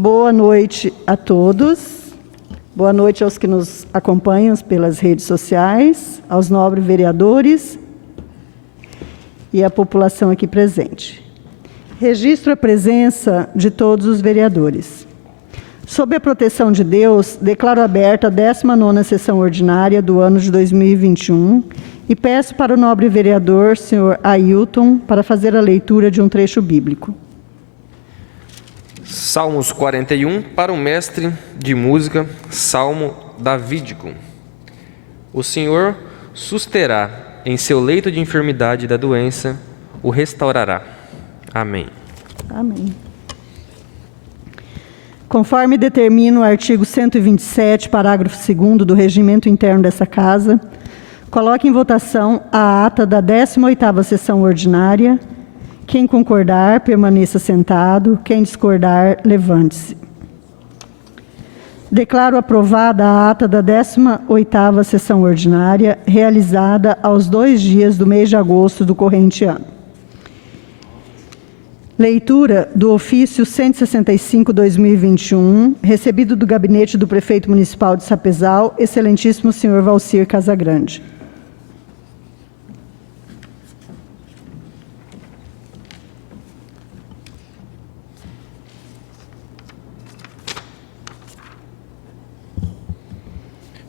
Boa noite a todos. Boa noite aos que nos acompanham pelas redes sociais, aos nobres vereadores e à população aqui presente. Registro a presença de todos os vereadores. Sob a proteção de Deus, declaro aberta a 19ª sessão ordinária do ano de 2021 e peço para o nobre vereador, senhor Ailton, para fazer a leitura de um trecho bíblico. Salmos 41, para o mestre de música, Salmo davídico. O Senhor susterá em seu leito de enfermidade da doença, o restaurará. Amém. Amém. Conforme determina o artigo 127, parágrafo 2º do Regimento Interno dessa Casa, coloque em votação a ata da 18ª sessão ordinária. Quem concordar, permaneça sentado. Quem discordar, levante-se. Declaro aprovada a ata da 18ª sessão ordinária, realizada aos 2 dias do mês de agosto do corrente ano. Leitura do ofício 165/2021, recebido do gabinete do prefeito municipal de Sapezal, excelentíssimo senhor Valcir Casagrande.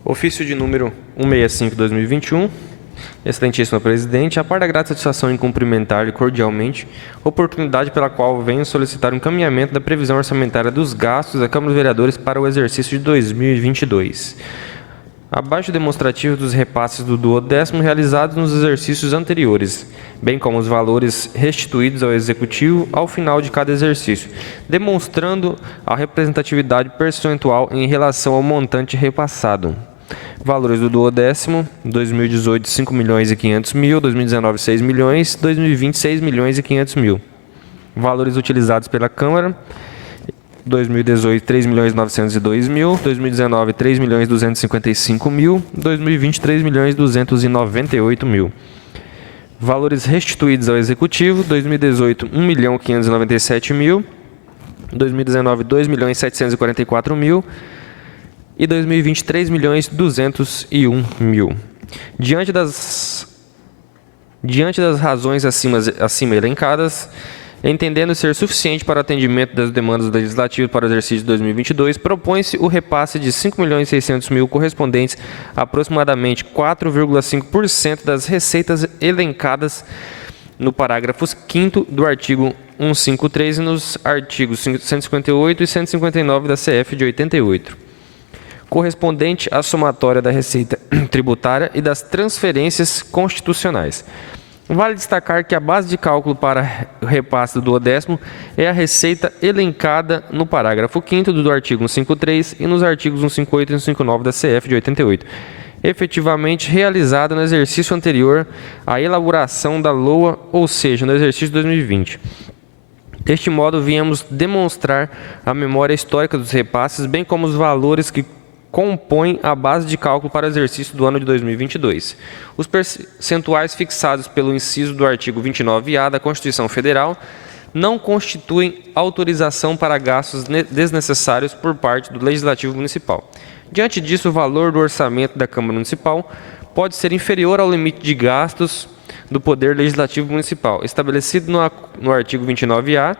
Ofício de número 165/2021. Excelentíssimo presidente, a par da grata satisfação em cumprimentar-lhe cordialmente a oportunidade pela qual venho solicitar o encaminhamento da previsão orçamentária dos gastos da Câmara dos Vereadores para o exercício de 2022. Abaixo demonstrativo dos repasses do 12º realizados nos exercícios anteriores, bem como os valores restituídos ao Executivo ao final de cada exercício, demonstrando a representatividade percentual em relação ao montante repassado. Valores do 12º, 2018, 5.500.000, 2019, 6 milhões, 2020, 6.500.000. Valores utilizados pela Câmara, 2018, 3.902.000, 2019, 3.255.000, 2020, 3.298.000. Valores restituídos ao Executivo, 2018, 1.597.000, 2019, 2.744.000, e 2020, 3.201.000. Diante das razões acima elencadas, entendendo ser suficiente para o atendimento das demandas legislativas para o exercício de 2022, propõe-se o repasse de 5.600.000 correspondentes a aproximadamente 4,5% das receitas elencadas no parágrafo 5º do artigo 153 e nos artigos 158 e 159 da CF de 88. Correspondente à somatória da receita tributária e das transferências constitucionais. Vale destacar que a base de cálculo para o repasse do 12º é a receita elencada no parágrafo 5º do artigo 153 e nos artigos 158 e 159 da CF de 88, efetivamente realizada no exercício anterior à elaboração da LOA, ou seja, no exercício de 2020. Deste modo, viemos demonstrar a memória histórica dos repasses, bem como os valores que compõem a base de cálculo para o exercício do ano de 2022. Os percentuais fixados pelo inciso do artigo 29A da Constituição Federal não constituem autorização para gastos desnecessários por parte do Legislativo Municipal. Diante disso, o valor do orçamento da Câmara Municipal pode ser inferior ao limite de gastos do Poder Legislativo Municipal, estabelecido no artigo 29A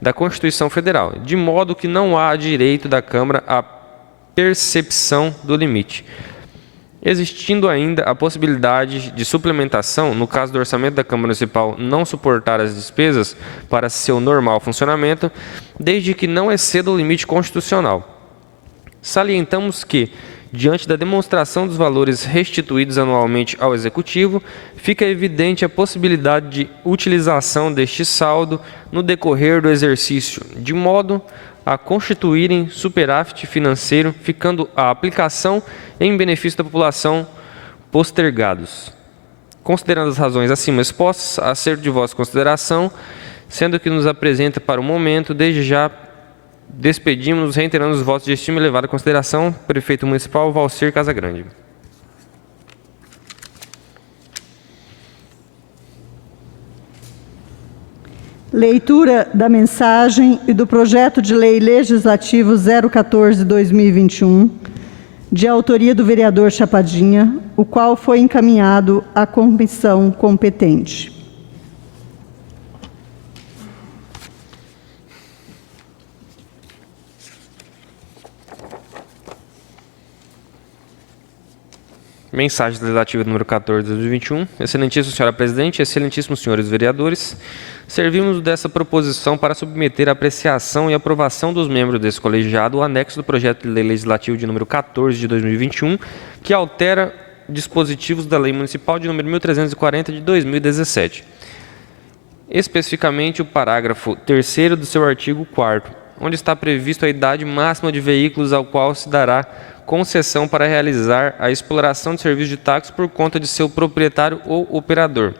da Constituição Federal, de modo que não há direito da Câmara a percepção do limite. Existindo ainda a possibilidade de suplementação, no caso do orçamento da Câmara Municipal não suportar as despesas para seu normal funcionamento, desde que não exceda o limite constitucional. Salientamos que, diante da demonstração dos valores restituídos anualmente ao Executivo, fica evidente a possibilidade de utilização deste saldo no decorrer do exercício, de modo a constituírem superávit financeiro, ficando a aplicação em benefício da população postergados. Considerando as razões acima expostas, acerto de vossa consideração, sendo que nos apresenta para o momento, desde já despedimos-nos reiterando os votos de estima e elevada consideração, prefeito municipal Valcir Casagrande. Leitura da mensagem e do projeto de lei legislativo 014/2021, de autoria do vereador Chapadinha, o qual foi encaminhado à comissão competente. Mensagem legislativa número 14/2021. Excelentíssima senhora presidente, excelentíssimos senhores vereadores, servimos dessa proposição para submeter à apreciação e aprovação dos membros desse colegiado o anexo do projeto de lei legislativo de número 14 de 2021, que altera dispositivos da lei municipal de número 1340 de 2017. Especificamente o parágrafo 3º do seu artigo 4º, onde está previsto a idade máxima de veículos ao qual se dará concessão para realizar a exploração de serviço de táxi por conta de seu proprietário ou operador,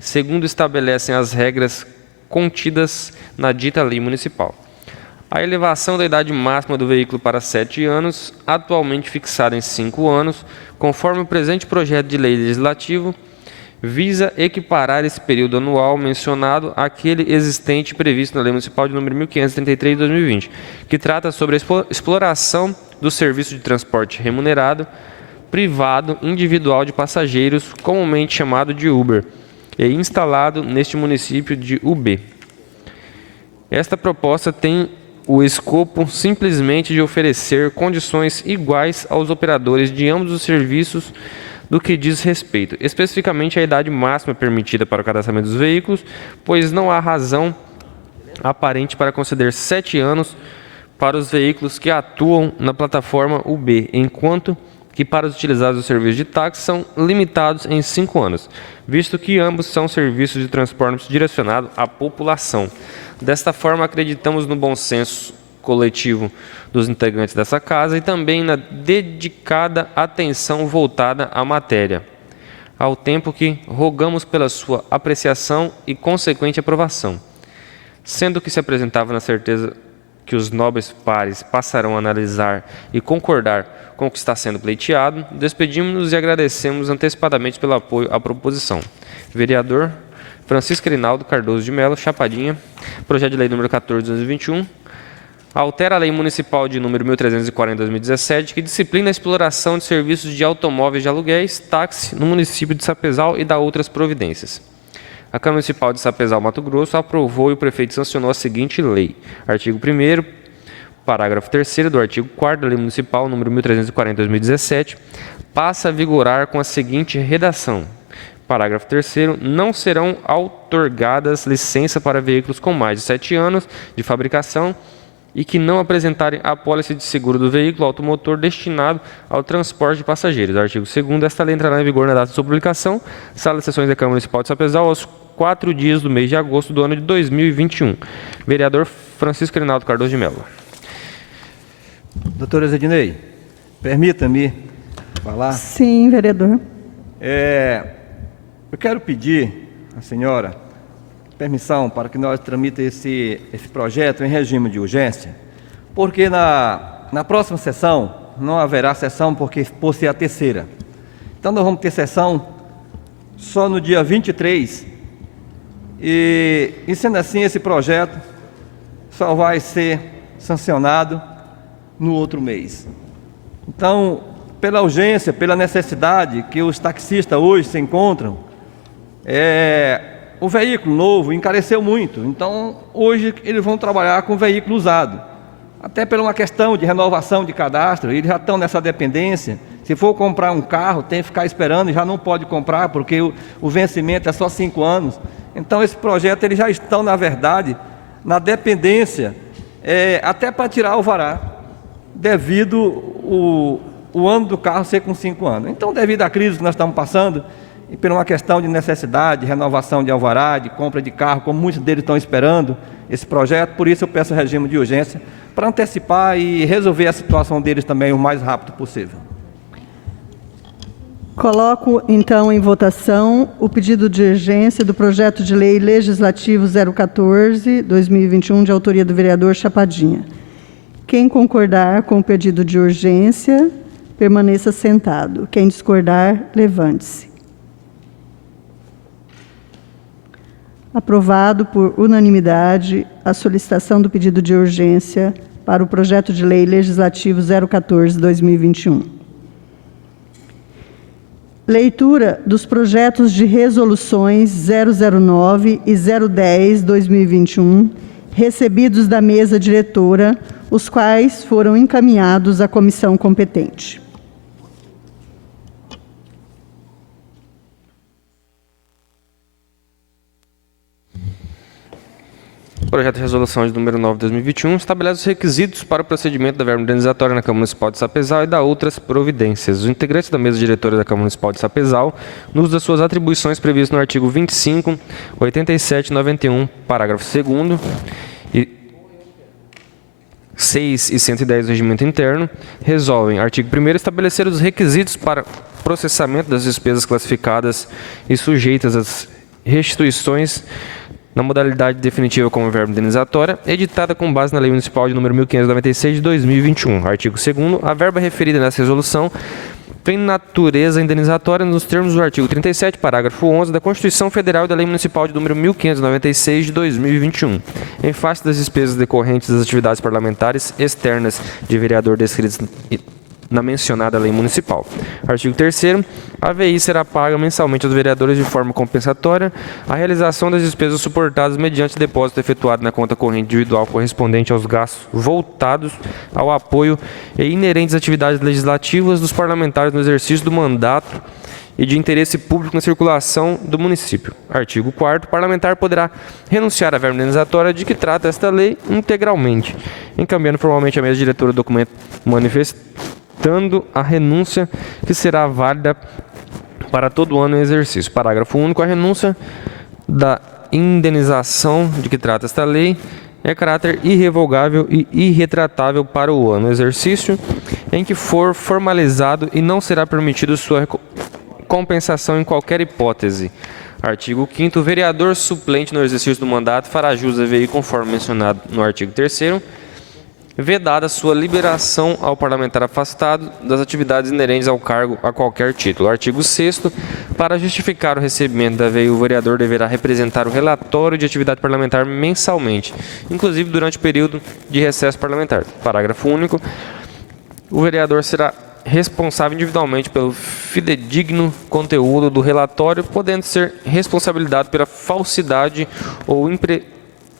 segundo estabelecem as regras contidas na dita lei municipal. A elevação da idade máxima do veículo para 7 anos, atualmente fixada em 5 anos, conforme o presente projeto de lei legislativo, visa equiparar esse período anual mencionado àquele existente previsto na Lei Municipal de número 1533 de 2020, que trata sobre a exploração do serviço de transporte remunerado, privado, individual de passageiros, comumente chamado de Uber, e instalado neste município de UB. Esta proposta tem o escopo simplesmente de oferecer condições iguais aos operadores de ambos os serviços do que diz respeito, especificamente à idade máxima permitida para o cadastramento dos veículos, pois não há razão aparente para conceder 7 anos para os veículos que atuam na plataforma UB, enquanto que para os utilizados do serviço de táxi são limitados em 5 anos, visto que ambos são serviços de transporte direcionados à população. Desta forma, acreditamos no bom senso coletivo dos integrantes dessa casa e também na dedicada atenção voltada à matéria, ao tempo que rogamos pela sua apreciação e consequente aprovação. Sendo que se apresentava na certeza que os nobres pares passarão a analisar e concordar com o que está sendo pleiteado, despedimos-nos e agradecemos antecipadamente pelo apoio à proposição. Vereador Francisco Rinaldo Cardoso de Melo, Chapadinha, projeto de lei número 14/2021, altera a lei municipal de número 1340 de 2017, que disciplina a exploração de serviços de automóveis de aluguéis, táxi, no município de Sapezal e dá outras providências. A Câmara Municipal de Sapezal, Mato Grosso, aprovou e o prefeito sancionou a seguinte lei. Artigo 1º, parágrafo 3º do artigo 4º da Lei Municipal número 1340 de 2017, passa a vigorar com a seguinte redação. Parágrafo 3º, não serão outorgadas licença para veículos com mais de 7 anos de fabricação e que não apresentarem a apólice de seguro do veículo automotor destinado ao transporte de passageiros. Artigo 2º, esta lei entrará em vigor na data de sua publicação, sala de sessões da Câmara Municipal de Sapezal, aos 4 dias do mês de agosto do ano de 2021. Vereador Francisco Rinaldo Cardoso de Melo. Doutora Zedinei, permita-me falar. Sim, vereador. Eu quero pedir à senhora permissão para que nós tramitemos esse projeto em regime de urgência, porque na próxima sessão não haverá sessão por ser a terceira. Então nós vamos ter sessão só no dia 23 e sendo assim esse projeto só vai ser sancionado no outro mês. Então, pela urgência, pela necessidade que os taxistas hoje se encontram, o veículo novo encareceu muito, então hoje eles vão trabalhar com veículo usado, até por uma questão de renovação de cadastro, eles já estão nessa dependência. Se for comprar um carro, tem que ficar esperando, já não pode comprar, porque o vencimento é só 5 anos. Então esse projeto, eles já estão, na verdade, na dependência, até para tirar o alvará, devido o ano do carro ser com 5 anos. Então, devido à crise que nós estamos passando, e por uma questão de necessidade, de renovação de alvará, de compra de carro, como muitos deles estão esperando esse projeto, por isso eu peço o regime de urgência, para antecipar e resolver a situação deles também o mais rápido possível. Coloco, então, em votação o pedido de urgência do projeto de lei legislativo 014/2021, de autoria do vereador Chapadinha. Quem concordar com o pedido de urgência, permaneça sentado. Quem discordar, levante-se. Aprovado por unanimidade a solicitação do pedido de urgência para o projeto de lei legislativo 014/2021. Leitura dos projetos de resoluções 009 e 010/2021, recebidos da mesa diretora, os quais foram encaminhados à comissão competente. O projeto de resolução de número 9 de 2021 estabelece os requisitos para o procedimento da verba indenizatória na Câmara Municipal de Sapezal e da outras providências. Os integrantes da mesa diretora da Câmara Municipal de Sapezal, no uso das suas atribuições previstas no artigo 25, 87 e 91, parágrafo 2º, e 6 e 110 do Regimento Interno, resolvem, artigo 1º, estabelecer os requisitos para processamento das despesas classificadas e sujeitas às restituições na modalidade definitiva como verba indenizatória, editada com base na Lei Municipal de número 1596 de 2021. Artigo 2º, a verba referida nessa resolução tem natureza indenizatória nos termos do artigo 37, parágrafo 11 da Constituição Federal e da Lei Municipal de número 1596 de 2021. Em face das despesas decorrentes das atividades parlamentares externas de vereador descritas na mencionada lei municipal. Artigo 3º, a VI será paga mensalmente aos vereadores de forma compensatória a realização das despesas suportadas mediante depósito efetuado na conta corrente individual correspondente aos gastos voltados ao apoio e inerentes atividades legislativas dos parlamentares no exercício do mandato e de interesse público na circulação do município. Artigo 4º, o parlamentar poderá renunciar à verba indenizatória de que trata esta lei integralmente, encaminhando formalmente à mesa diretora o documento manifestando a renúncia que será válida para todo ano em exercício. Parágrafo único. A renúncia da indenização de que trata esta lei é caráter irrevogável e irretratável para o ano em exercício em que for formalizado e não será permitido sua compensação em qualquer hipótese. Artigo 5º. O vereador suplente no exercício do mandato fará jus a VI conforme mencionado no artigo 3º, vedada sua liberação ao parlamentar afastado das atividades inerentes ao cargo a qualquer título. Artigo 6º. Para justificar o recebimento da VI, o vereador deverá representar o relatório de atividade parlamentar mensalmente, inclusive durante o período de recesso parlamentar. Parágrafo único. O vereador será responsável individualmente pelo fidedigno conteúdo do relatório, podendo ser responsabilizado pela falsidade ou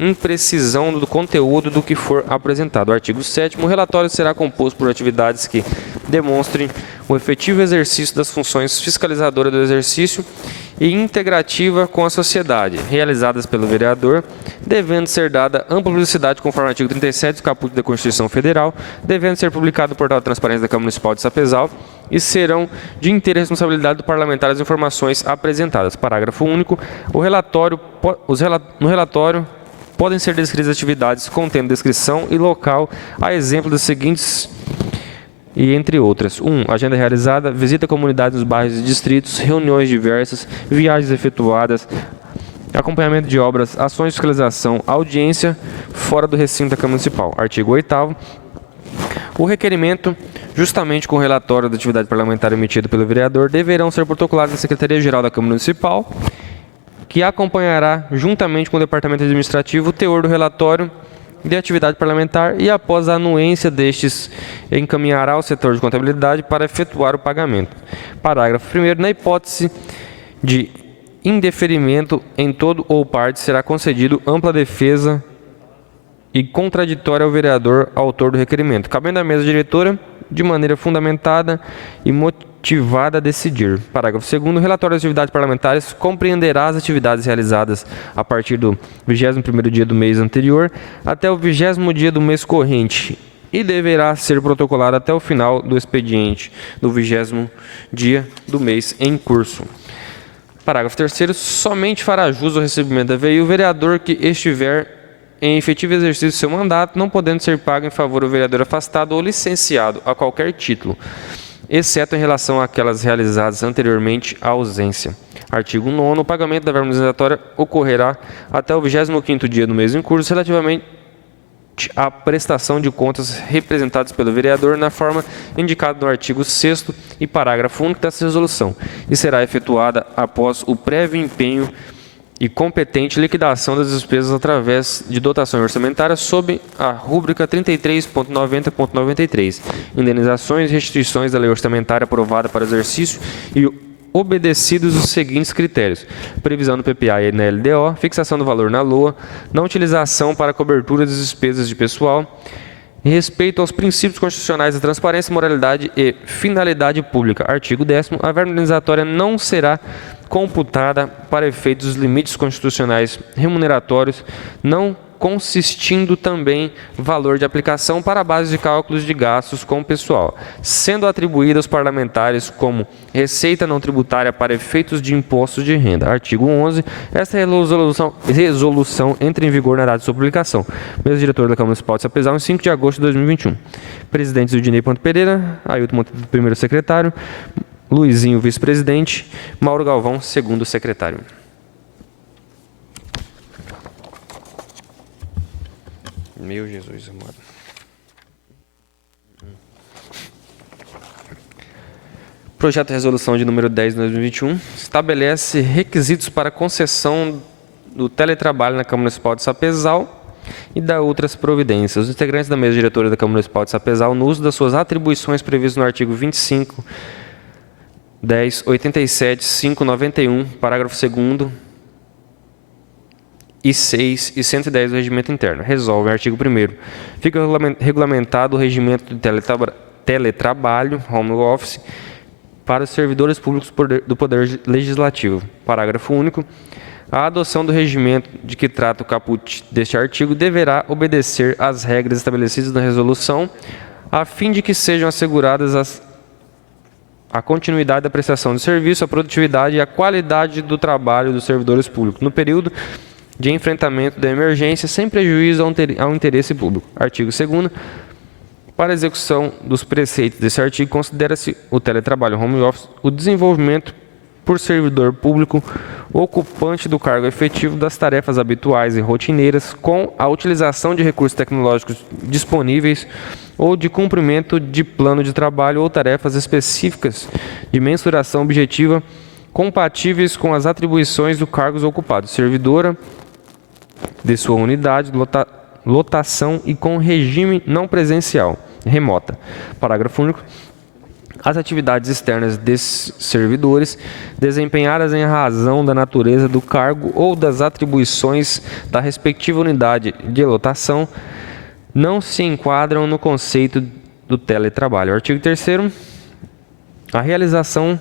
imprecisão do conteúdo do que for apresentado. Artigo 7º. O relatório será composto por atividades que demonstrem o efetivo exercício das funções fiscalizadoras do exercício e integrativa com a sociedade, realizadas pelo vereador, devendo ser dada ampla publicidade conforme o artigo 37 do caput da Constituição Federal, devendo ser publicado no portal de transparência da Câmara Municipal de Sapezal e serão de inteira responsabilidade do parlamentar as informações apresentadas. Parágrafo único. No relatório podem ser descritas atividades contendo descrição e local, a exemplo dos seguintes e entre outras: 1. Agenda realizada, visita a comunidade nos bairros e distritos, reuniões diversas, viagens efetuadas, acompanhamento de obras, ações de fiscalização, audiência fora do recinto da Câmara Municipal. Artigo 8º. O requerimento, justamente com o relatório da atividade parlamentar emitido pelo vereador, deverão ser protocolados na Secretaria-Geral da Câmara Municipal, que acompanhará, juntamente com o Departamento Administrativo, o teor do relatório de atividade parlamentar e, após a anuência destes, encaminhará ao setor de contabilidade para efetuar o pagamento. Parágrafo 1º. Na hipótese de indeferimento em todo ou parte, será concedido ampla defesa e contraditória ao vereador autor do requerimento, cabendo à mesa diretora, de maneira fundamentada e motivada, a decidir. Parágrafo 2º. O relatório das atividades parlamentares compreenderá as atividades realizadas a partir do 21º dia do mês anterior até o 20º dia do mês corrente e deverá ser protocolado até o final do expediente do 20º dia do mês em curso. Parágrafo 3º. Somente fará jus ao recebimento da VI o vereador que estiver em efetivo exercício do seu mandato, não podendo ser pago em favor do vereador afastado ou licenciado a qualquer título, exceto em relação àquelas realizadas anteriormente à ausência. Artigo 9º. O pagamento da verba indenizatória ocorrerá até o 25º dia do mês em curso, relativamente à prestação de contas representadas pelo vereador na forma indicada no artigo 6º e parágrafo único dessa resolução, e será efetuada após o prévio empenho e competente liquidação das despesas através de dotação orçamentária sob a rúbrica 33.90.93, indenizações e restituições da lei orçamentária aprovada para o exercício e obedecidos os seguintes critérios: previsão do PPA e na LDO, fixação do valor na LOA, não utilização para cobertura das despesas de pessoal, respeito aos princípios constitucionais da transparência, moralidade e finalidade pública. Artigo 10º. A verba indenizatória não será computada para efeitos dos limites constitucionais remuneratórios, não consistindo também valor de aplicação para a base de cálculos de gastos com o pessoal, sendo atribuída aos parlamentares como receita não tributária para efeitos de impostos de renda. Artigo 11. Esta resolução entra em vigor na data de sua publicação. Mesa diretora da Câmara Municipal de Sapezal, em 5 de agosto de 2021. Presidentes: Udinei Ponte Pereira, Ailton Monteiro, primeiro secretário, Luizinho, vice-presidente, Mauro Galvão, segundo secretário. Meu Jesus amado. Projeto de resolução de número 10 de 2021 estabelece requisitos para concessão do teletrabalho na Câmara Municipal de Sapezal e dá outras providências. Os integrantes da mesa diretora da Câmara Municipal de Sapezal, no uso das suas atribuições previstas no artigo 25, 10, 87, 5, 91, parágrafo 2º, e 6 e 110 do Regimento Interno. Resolve, artigo 1º. Fica regulamentado o regimento de teletrabalho, home office, para os servidores públicos do Poder Legislativo. Parágrafo único. A adoção do regimento de que trata o caput deste artigo deverá obedecer às regras estabelecidas na resolução, a fim de que sejam asseguradas a continuidade da prestação de serviço, a produtividade e a qualidade do trabalho dos servidores públicos, no período de enfrentamento da emergência, sem prejuízo ao interesse público. Artigo 2º. Para a execução dos preceitos desse artigo, considera-se o teletrabalho home office o desenvolvimento por servidor público ocupante do cargo efetivo das tarefas habituais e rotineiras com a utilização de recursos tecnológicos disponíveis ou de cumprimento de plano de trabalho ou tarefas específicas de mensuração objetiva compatíveis com as atribuições do cargo ocupado, servidora de sua unidade, lotação e com regime não presencial, remota. Parágrafo único. As atividades externas desses servidores, desempenhadas em razão da natureza do cargo ou das atribuições da respectiva unidade de lotação, não se enquadram no conceito do teletrabalho. Artigo 3º. A realização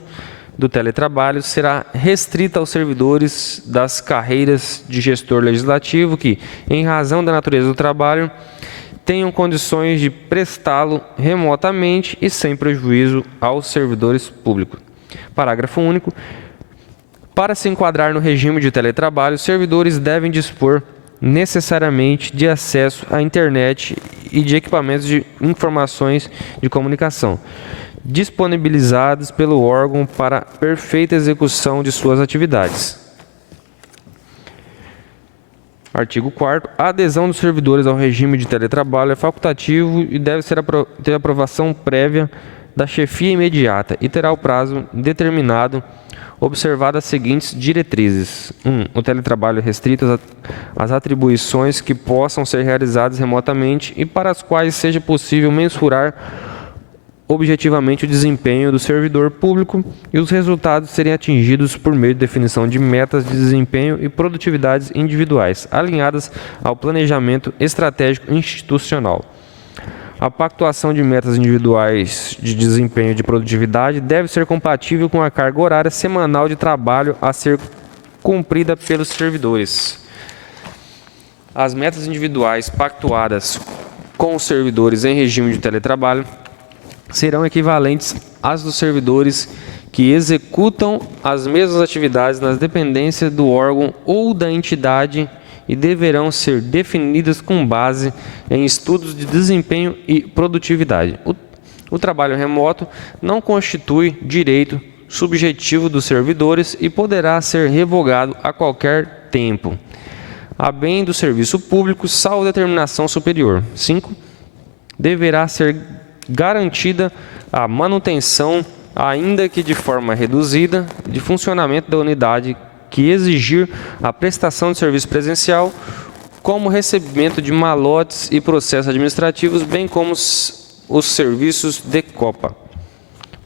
do teletrabalho será restrita aos servidores das carreiras de gestor legislativo que, em razão da natureza do trabalho, tenham condições de prestá-lo remotamente e sem prejuízo aos servidores públicos. Parágrafo único. Para se enquadrar no regime de teletrabalho, os servidores devem dispor necessariamente de acesso à internet e de equipamentos de informações de comunicação, disponibilizados pelo órgão para perfeita execução de suas atividades. Artigo 4º. A adesão dos servidores ao regime de teletrabalho é facultativo e deve ter aprovação prévia da chefia imediata e terá o prazo determinado, observadas as seguintes diretrizes. 1. O teletrabalho é restrito às atribuições que possam ser realizadas remotamente e para as quais seja possível mensurar objetivamente o desempenho do servidor público e os resultados serem atingidos por meio de definição de metas de desempenho e produtividades individuais, alinhadas ao planejamento estratégico institucional. A pactuação de metas individuais de desempenho e de produtividade deve ser compatível com a carga horária semanal de trabalho a ser cumprida pelos servidores. As metas individuais pactuadas com os servidores em regime de teletrabalho serão equivalentes às dos servidores que executam as mesmas atividades nas dependências do órgão ou da entidade e deverão ser definidas com base em estudos de desempenho e produtividade. O trabalho remoto não constitui direito subjetivo dos servidores e poderá ser revogado a qualquer tempo, a bem do serviço público, salvo determinação superior. 5. Deverá ser garantida a manutenção, ainda que de forma reduzida, de funcionamento da unidade que exigir a prestação de serviço presencial, como recebimento de malotes e processos administrativos, bem como os serviços de Copa.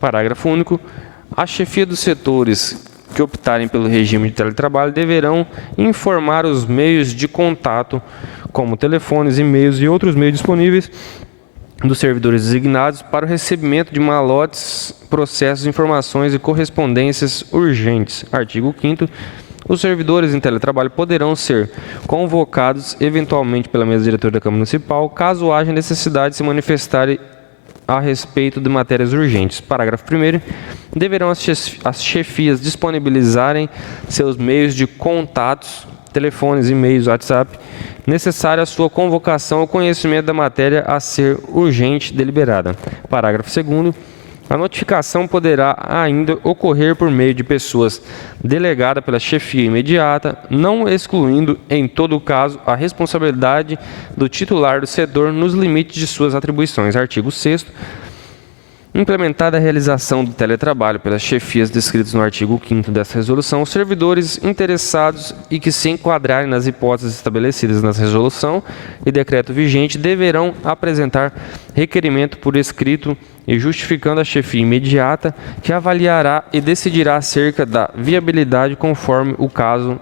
Parágrafo único. A chefia dos setores que optarem pelo regime de teletrabalho deverão informar os meios de contato, como telefones, e-mails e outros meios disponíveis dos servidores designados para o recebimento de malotes, processos, informações e correspondências urgentes. Artigo 5º. Os servidores em teletrabalho poderão ser convocados eventualmente pela mesa diretora da Câmara Municipal, caso haja necessidade de se manifestarem a respeito de matérias urgentes. Parágrafo 1º. Deverão as chefias disponibilizarem seus meios de contatos, telefones, e-mails, WhatsApp, necessário à sua convocação ou conhecimento da matéria a ser urgente deliberada. Parágrafo 2º. A notificação poderá ainda ocorrer por meio de pessoas delegadas pela chefia imediata, não excluindo, em todo caso, a responsabilidade do titular do setor nos limites de suas atribuições. Artigo 6º. Implementada a realização do teletrabalho pelas chefias descritas no artigo 5º desta resolução, os servidores interessados e que se enquadrarem nas hipóteses estabelecidas na resolução e decreto vigente deverão apresentar requerimento por escrito e justificando a chefia imediata, que avaliará e decidirá acerca da viabilidade conforme o caso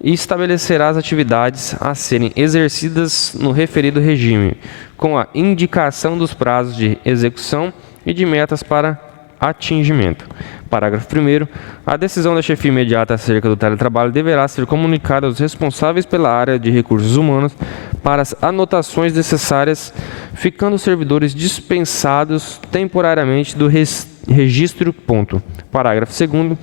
e estabelecerá as atividades a serem exercidas no referido regime, com a indicação dos prazos de execução e de metas para atingimento. Parágrafo 1º. A decisão da chefia imediata acerca do teletrabalho deverá ser comunicada aos responsáveis pela área de recursos humanos para as anotações necessárias, ficando os servidores dispensados temporariamente do registro. Parágrafo 2º.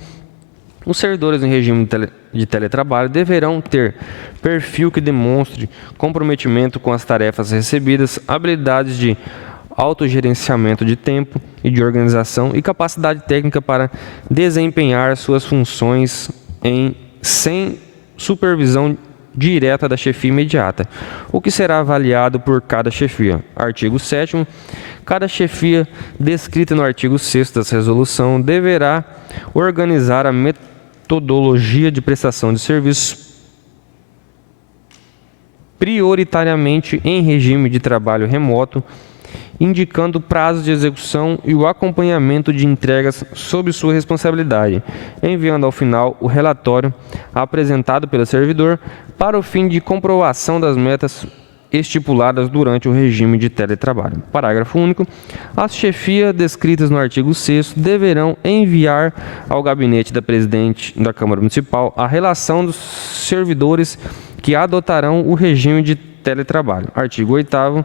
Os servidores em regime de teletrabalho deverão ter perfil que demonstre comprometimento com as tarefas recebidas, habilidades de autogerenciamento de tempo e de organização e capacidade técnica para desempenhar suas funções sem supervisão direta da chefia imediata, o que será avaliado por cada chefia. Artigo 7º. Cada chefia descrita no artigo 6º dessa resolução deverá organizar a metodologia de prestação de serviços prioritariamente em regime de trabalho remoto, indicando prazos de execução e o acompanhamento de entregas sob sua responsabilidade, enviando ao final o relatório apresentado pelo servidor para o fim de comprovação das metas estipuladas durante o regime de teletrabalho. Parágrafo único. As chefias descritas no artigo 6º deverão enviar ao gabinete da presidente da Câmara Municipal a relação dos servidores que adotarão o regime de teletrabalho. Artigo 8º.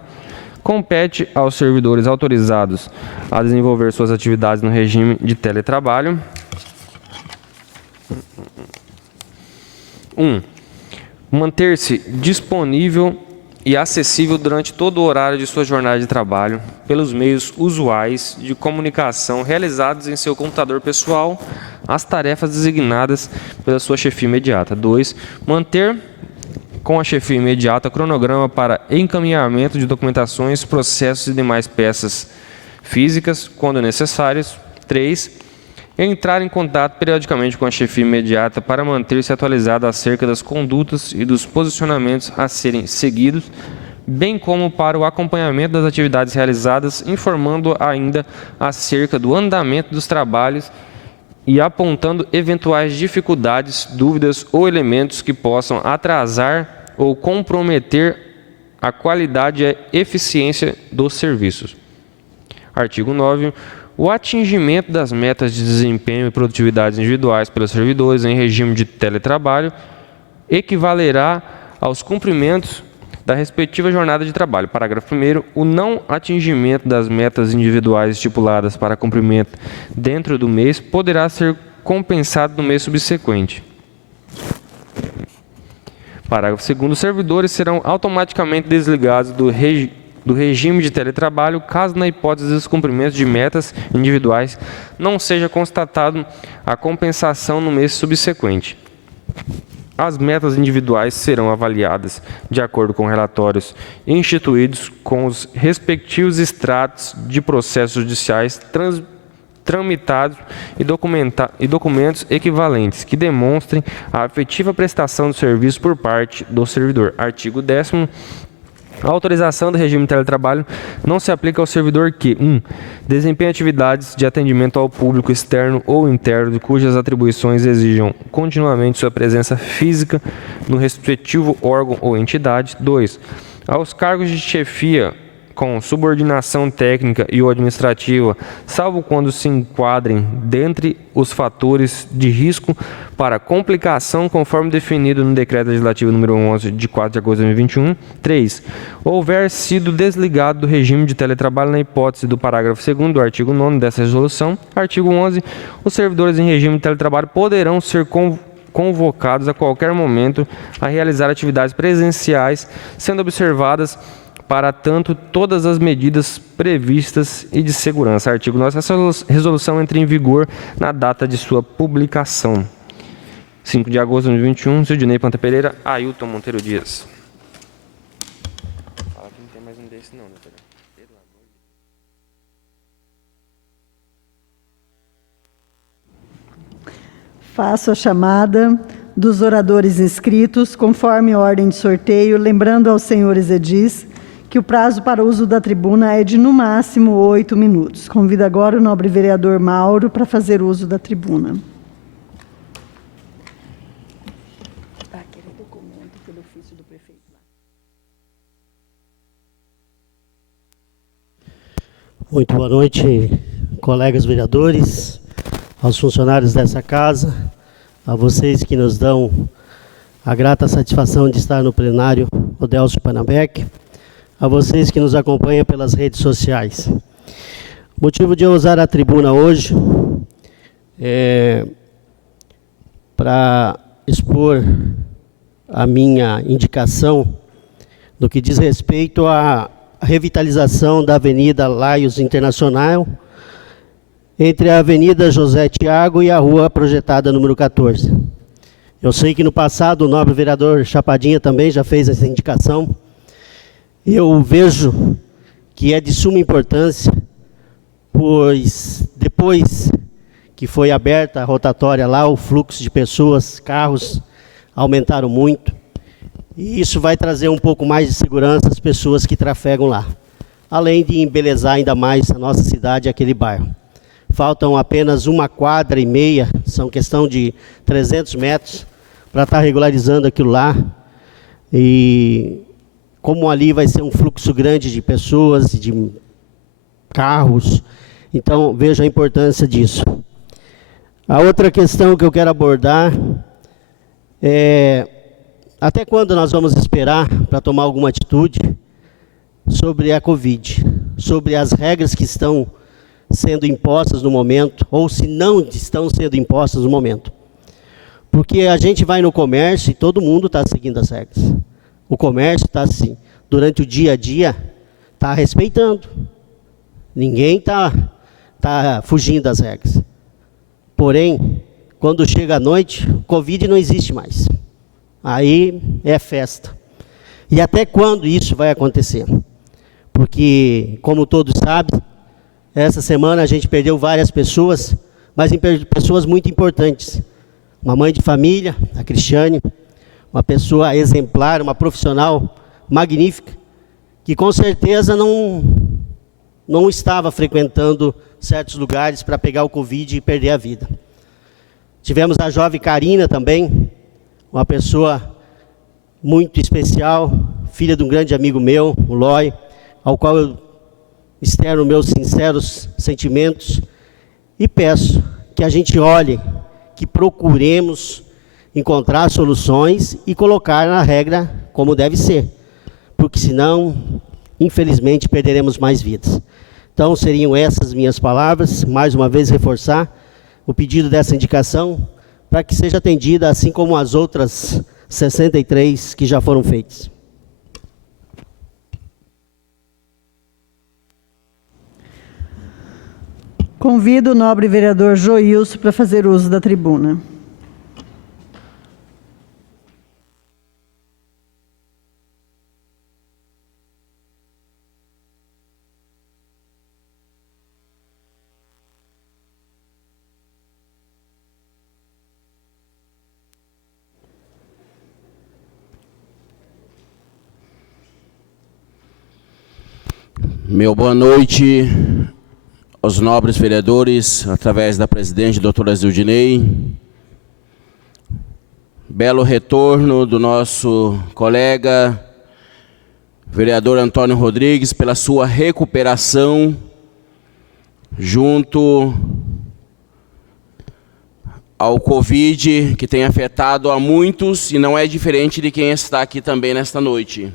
Compete aos servidores autorizados a desenvolver suas atividades no regime de teletrabalho. 1. Manter-se disponível e acessível durante todo o horário de sua jornada de trabalho pelos meios usuais de comunicação realizados em seu computador pessoal as tarefas designadas pela sua chefia imediata. 2. Manter com a chefia imediata cronograma para encaminhamento de documentações, processos e demais peças físicas, quando necessários. 3. Entrar em contato periodicamente com a chefia imediata para manter-se atualizado acerca das condutas e dos posicionamentos a serem seguidos, bem como para o acompanhamento das atividades realizadas, informando ainda acerca do andamento dos trabalhos e apontando eventuais dificuldades, dúvidas ou elementos que possam atrasar ou comprometer a qualidade e a eficiência dos serviços. Artigo 9. O atingimento das metas de desempenho e produtividade individuais pelos servidores em regime de teletrabalho equivalerá aos cumprimentos da respectiva jornada de trabalho. Parágrafo 1º. O não atingimento das metas individuais estipuladas para cumprimento dentro do mês poderá ser compensado no mês subsequente. Parágrafo 2º. Os servidores serão automaticamente desligados do regime de teletrabalho caso, na hipótese dos cumprimentos de metas individuais, não seja constatado a compensação no mês subsequente. As metas individuais serão avaliadas de acordo com relatórios instituídos com os respectivos extratos de processos judiciais tramitados e documentos equivalentes que demonstrem a efetiva prestação do serviço por parte do servidor. Artigo 10º. A autorização do regime de teletrabalho não se aplica ao servidor que 1. Desempenha atividades de atendimento ao público externo ou interno cujas atribuições exijam continuamente sua presença física no respectivo órgão ou entidade. 2. Aos cargos de chefia com subordinação técnica e ou administrativa, salvo quando se enquadrem dentre os fatores de risco para complicação conforme definido no Decreto Legislativo número 11 de 4 de agosto de 2021. 3. Houver sido desligado do regime de teletrabalho na hipótese do parágrafo 2º do artigo 9º dessa resolução. Artigo 11. Os servidores em regime de teletrabalho poderão ser convocados a qualquer momento a realizar atividades presenciais, sendo observadas para tanto todas as medidas previstas e de segurança. Artigo 9. Essa resolução entra em vigor na data de sua publicação. 5 de agosto de 2021, Zildinei Panta Pereira, Ailton Monteiro Dias. Fala que não tem mais um desse não, né, Pereira? Faço a chamada dos oradores inscritos, conforme a ordem de sorteio, lembrando aos senhores edis que o prazo para uso da tribuna é de, no máximo, 8 minutos. Convido agora o nobre vereador Mauro para fazer uso da tribuna. Aquele documento pelo ofício do prefeito lá. Muito boa noite, colegas vereadores, aos funcionários dessa casa, a vocês que nos dão a grata satisfação de estar no plenário Odelcio Panabec, a vocês que nos acompanham pelas redes sociais. O motivo de eu usar a tribuna hoje é para expor a minha indicação no que diz respeito à revitalização da Avenida Laios Internacional, entre a Avenida José Tiago e a Rua Projetada número 14. Eu sei que no passado o nobre vereador Chapadinha também já fez essa indicação. Eu vejo que é de suma importância, pois depois que foi aberta a rotatória lá, o fluxo de pessoas, carros, aumentaram muito. E isso vai trazer um pouco mais de segurança às pessoas que trafegam lá, além de embelezar ainda mais a nossa cidade e aquele bairro. Faltam apenas 1,5 quadras, são questão de 300 metros, para estar regularizando aquilo lá. E como ali vai ser um fluxo grande de pessoas, de carros, então vejo a importância disso. A outra questão que eu quero abordar é até quando nós vamos esperar para tomar alguma atitude sobre a Covid, sobre as regras que estão sendo impostas no momento, ou se não estão sendo impostas no momento. Porque a gente vai no comércio e todo mundo está seguindo as regras. O comércio está assim, durante o dia a dia, está respeitando. Ninguém está fugindo das regras. Porém, quando chega a noite, Covid não existe mais. Aí é festa. E até quando isso vai acontecer? Porque, como todos sabem, essa semana a gente perdeu várias pessoas, mas pessoas muito importantes. Uma mãe de família, a Cristiane, uma pessoa exemplar, uma profissional magnífica, que com certeza não estava frequentando certos lugares para pegar o Covid e perder a vida. Tivemos a jovem Karina também, uma pessoa muito especial, filha de um grande amigo meu, o Loi, ao qual eu externo meus sinceros sentimentos e peço que a gente olhe, que procuremos encontrar soluções e colocar na regra como deve ser, porque senão, infelizmente, perderemos mais vidas. Então, seriam essas minhas palavras, mais uma vez reforçar o pedido dessa indicação, para que seja atendida, assim como as outras 63 que já foram feitas. Convido o nobre vereador Joilson para fazer uso da tribuna. Meu boa noite aos nobres vereadores, através da presidente, doutora Zildinei. Belo retorno do nosso colega, vereador Antônio Rodrigues, pela sua recuperação junto ao Covid, que tem afetado a muitos e não é diferente de quem está aqui também nesta noite.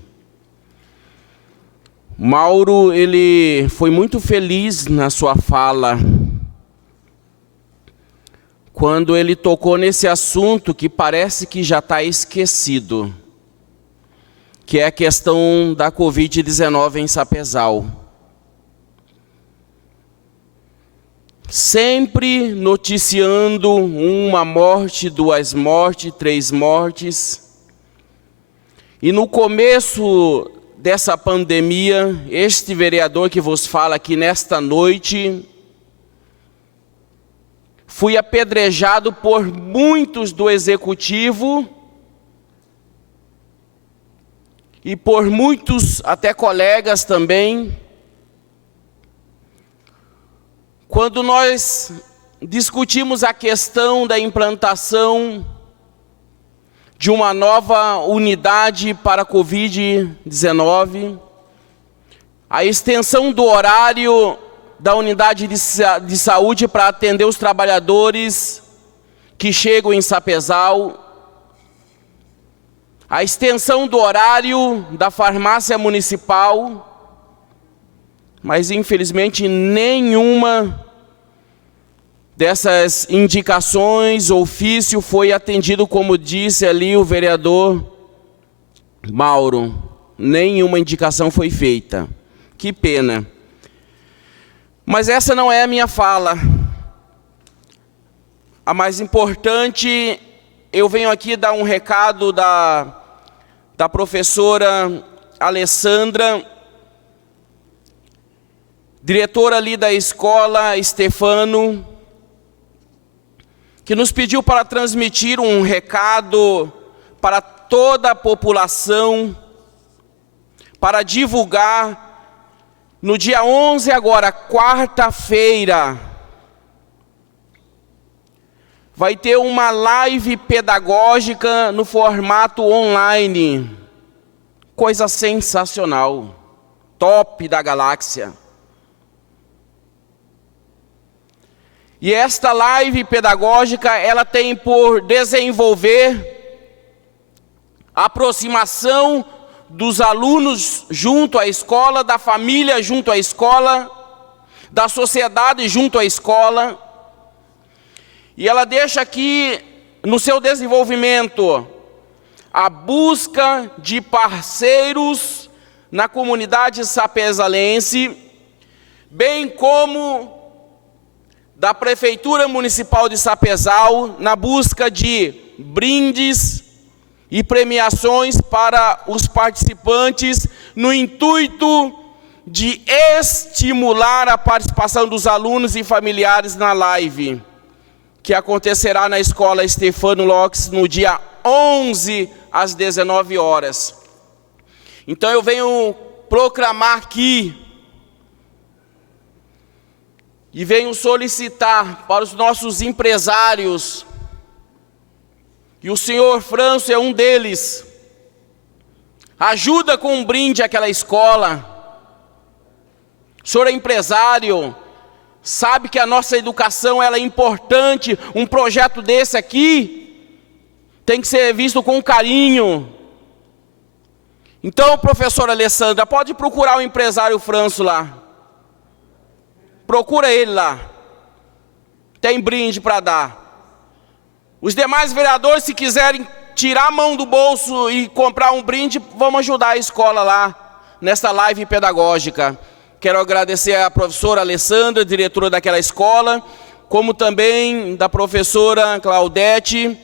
Mauro, ele foi muito feliz na sua fala, quando ele tocou nesse assunto que parece que já está esquecido, que é a questão da Covid-19 em Sapezal. Sempre noticiando uma morte, 2 mortes, 3 mortes. E no começo dessa pandemia, este vereador que vos fala aqui nesta noite, fui apedrejado por muitos do executivo e por muitos até colegas também, quando nós discutimos a questão da implantação de uma nova unidade para a Covid-19, a extensão do horário da unidade de saúde para atender os trabalhadores que chegam em Sapezal, a extensão do horário da farmácia municipal, mas infelizmente nenhuma dessas indicações, ofício, foi atendido, como disse ali o vereador Mauro. Nenhuma indicação foi feita. Que pena. Mas essa não é a minha fala. A mais importante, eu venho aqui dar um recado da professora Alessandra, diretora ali da escola Stefano, que nos pediu para transmitir um recado para toda a população, para divulgar no dia 11 agora, quarta-feira, vai ter uma live pedagógica no formato online. Coisa sensacional, top da galáxia. E esta live pedagógica, ela tem por desenvolver a aproximação dos alunos junto à escola, da família junto à escola, da sociedade junto à escola. E ela deixa aqui, no seu desenvolvimento, a busca de parceiros na comunidade sapezalense, bem como da Prefeitura Municipal de Sapezal, na busca de brindes e premiações para os participantes, no intuito de estimular a participação dos alunos e familiares na live, que acontecerá na Escola Stefano Lopes no dia 11, às 19 horas. Então eu venho proclamar aqui, e venho solicitar para os nossos empresários, e o senhor Franço é um deles, ajuda com um brinde àquela escola. O senhor é empresário, sabe que a nossa educação ela é importante, um projeto desse aqui tem que ser visto com carinho. Então, professora Alessandra, pode procurar o empresário Franço lá. Procura ele lá. Tem brinde para dar. Os demais vereadores, se quiserem tirar a mão do bolso e comprar um brinde, vamos ajudar a escola lá, nessa live pedagógica. Quero agradecer à professora Alessandra, diretora daquela escola, como também da professora Claudete,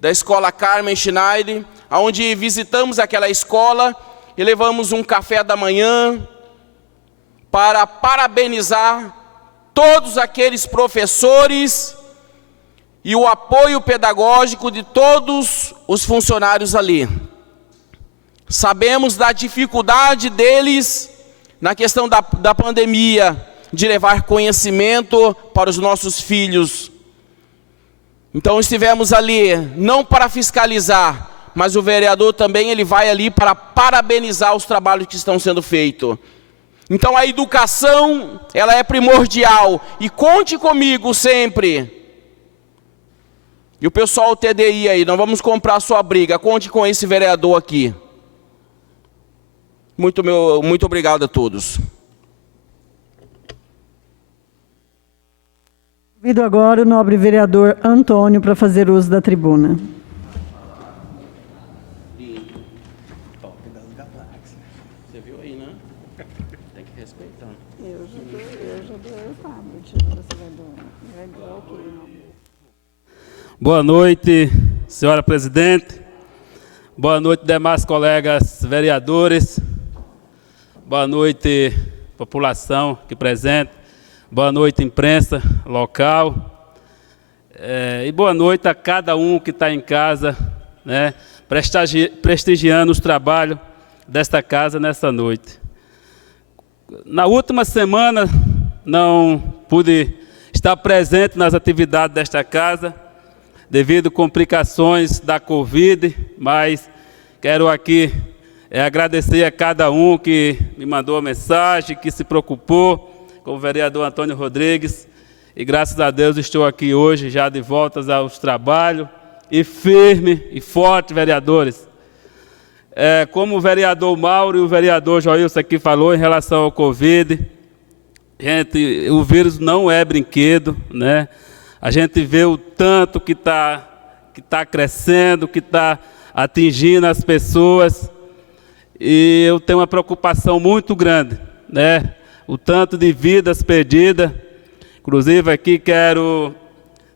da escola Carmen Schneider, onde visitamos aquela escola e levamos um café da manhã para parabenizar todos aqueles professores e o apoio pedagógico de todos os funcionários ali. Sabemos da dificuldade deles na questão da pandemia, de levar conhecimento para os nossos filhos. Então estivemos ali, não para fiscalizar, mas o vereador também ele vai ali para parabenizar os trabalhos que estão sendo feitos. Então a educação, ela é primordial, e conte comigo sempre. E o pessoal TDI aí, nós vamos comprar a sua briga, conte com esse vereador aqui. Muito obrigado a todos. Convido agora o nobre vereador Antônio para fazer uso da tribuna. Você viu aí, né? Tem que respeitar. Eu já dou o tablet, você vai dar o quê? Boa noite, senhora presidente. Boa noite, demais colegas vereadores. Boa noite, população aqui presente. Boa noite, imprensa local. E boa noite a cada um que está em casa, né, prestigiando os trabalhos desta casa nesta noite. Na última semana, não pude estar presente nas atividades desta casa, devido a complicações da Covid, mas quero aqui agradecer a cada um que me mandou a mensagem, que se preocupou, com o vereador Antônio Rodrigues, e graças a Deus estou aqui hoje, já de volta aos trabalhos, e firme e forte, vereadores. Como o vereador Mauro e o vereador Joilson aqui falou em relação ao Covid, gente, o vírus não é brinquedo, né? A gente vê o tanto que tá crescendo, que está atingindo as pessoas, e eu tenho uma preocupação muito grande, né? O tanto de vidas perdidas. Inclusive aqui quero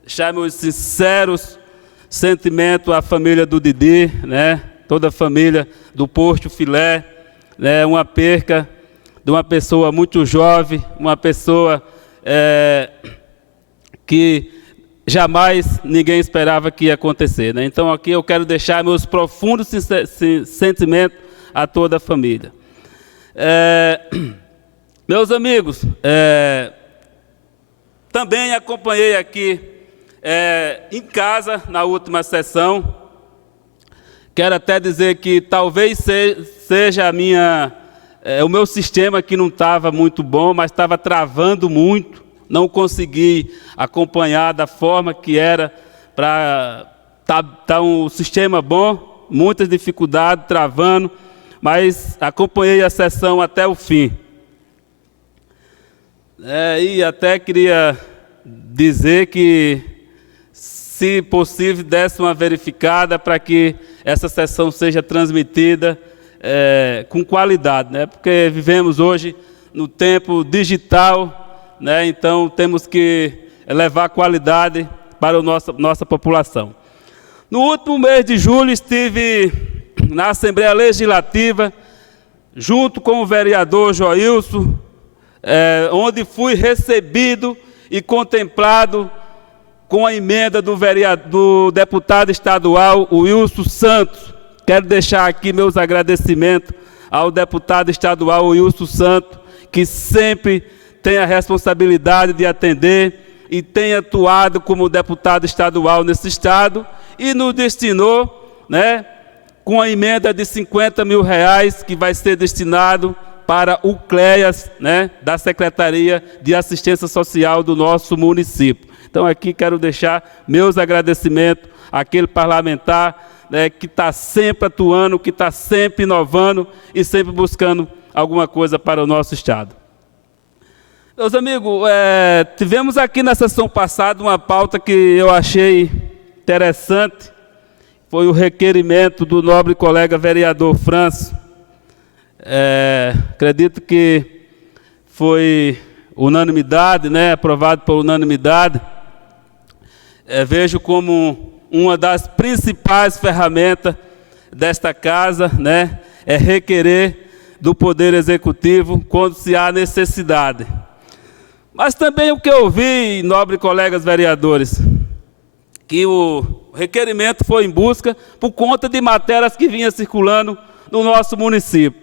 deixar meus sinceros sentimentos à família do Didi, né? Toda a família do Posto Filé, né? Uma perca de uma pessoa muito jovem, uma pessoa que jamais ninguém esperava que ia acontecer, né? Então aqui eu quero deixar meus profundos sentimentos a toda a família. Meus amigos, também acompanhei aqui em casa na última sessão. Quero até dizer que talvez seja o meu sistema que não estava muito bom, mas estava travando muito. Não consegui acompanhar da forma que era para tá um sistema bom, muitas dificuldades, travando, mas acompanhei a sessão até o fim. E até queria dizer que, se possível, desse uma verificada para que essa sessão seja transmitida com qualidade, né? Porque vivemos hoje no tempo digital, né? Então temos que levar qualidade para a nossa população. No último mês de julho estive na Assembleia Legislativa, junto com o vereador Joilson, onde fui recebido e contemplado com a emenda do deputado estadual Wilson Santos. Quero deixar aqui meus agradecimentos ao deputado estadual Wilson Santos, que sempre tem a responsabilidade de atender e tem atuado como deputado estadual nesse estado e nos destinou, né, com a emenda de R$50 mil que vai ser destinado para o CLEAS, né, da Secretaria de Assistência Social do nosso município. Então aqui quero deixar meus agradecimentos àquele parlamentar, né, que está sempre atuando, que está sempre inovando e sempre buscando alguma coisa para o nosso estado. Meus amigos, tivemos aqui na sessão passada uma pauta que eu achei interessante, foi o requerimento do nobre colega vereador Franço. Acredito que foi unanimidade, né, aprovado por unanimidade. Vejo como uma das principais ferramentas desta casa, né, é requerer do Poder Executivo quando se há necessidade. Mas também o que eu vi, nobres colegas vereadores, que o requerimento foi em busca por conta de matérias que vinham circulando no nosso município.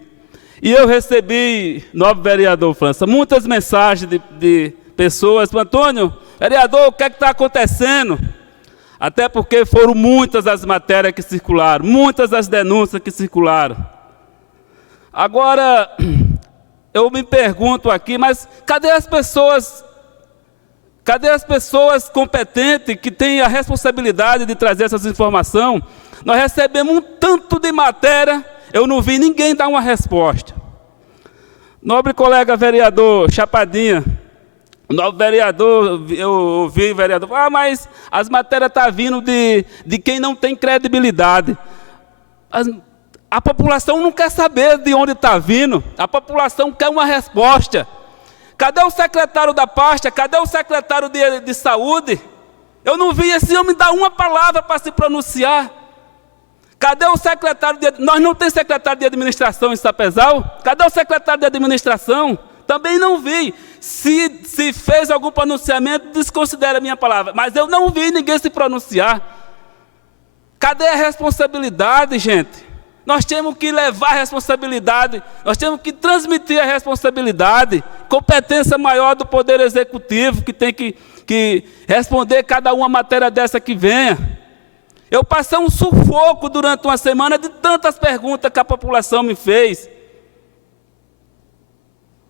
E eu recebi, novo vereador França, muitas mensagens de pessoas, Antônio, vereador, o que é que está acontecendo? Até porque foram muitas as matérias que circularam, muitas as denúncias que circularam. Agora, eu me pergunto aqui, mas cadê as pessoas competentes que têm a responsabilidade de trazer essas informações? Nós recebemos um tanto de matéria, eu não vi ninguém dar uma resposta. Nobre colega vereador Chapadinha, novo vereador, eu ouvi o vereador, mas as matérias estão vindo de quem não tem credibilidade. A população não quer saber de onde está vindo, a população quer uma resposta. Cadê o secretário da pasta? Cadê o secretário de saúde? Eu não vi esse homem dar uma palavra para se pronunciar. Cadê o secretário Nós não temos secretário de administração em Sapezal? Cadê o secretário de administração? Também não vi. Se fez algum pronunciamento, desconsidera a minha palavra. Mas eu não vi ninguém se pronunciar. Cadê a responsabilidade, gente? Nós temos que levar a responsabilidade, nós temos que transmitir a responsabilidade, competência maior do Poder Executivo, que tem que responder cada uma matéria dessa que venha. Eu passei um sufoco durante uma semana de tantas perguntas que a população me fez.